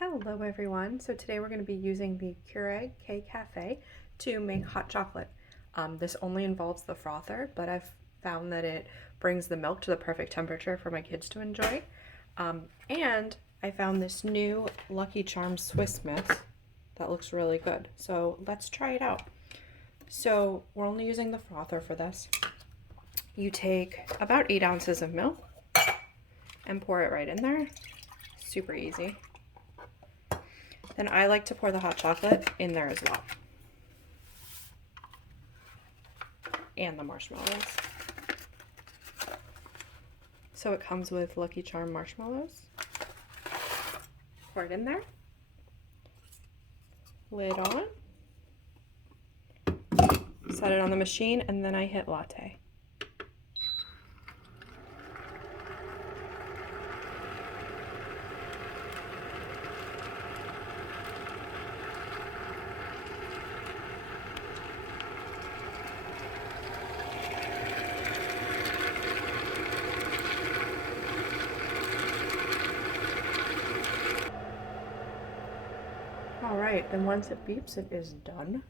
Hello everyone. So today we're going to be using the Keurig K-Cafe to make hot chocolate. This only involves the frother, but I've found that it brings the milk to the perfect temperature for my kids to enjoy. And I found this new Lucky Charms Swiss Miss that looks really good. So let's try it out. So we're only using the frother for this. You take about 8 ounces of milk and pour it right in there. Super easy. Then I like to pour the hot chocolate in there as well. And the marshmallows. So it comes with Lucky Charm marshmallows. Pour it in there. Lid on. Set it on the machine and then I hit latte. Alright, then once it beeps, it is done.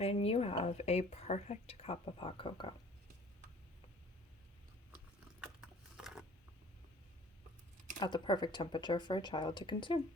And you have a perfect cup of hot cocoa. At the perfect temperature for a child to consume.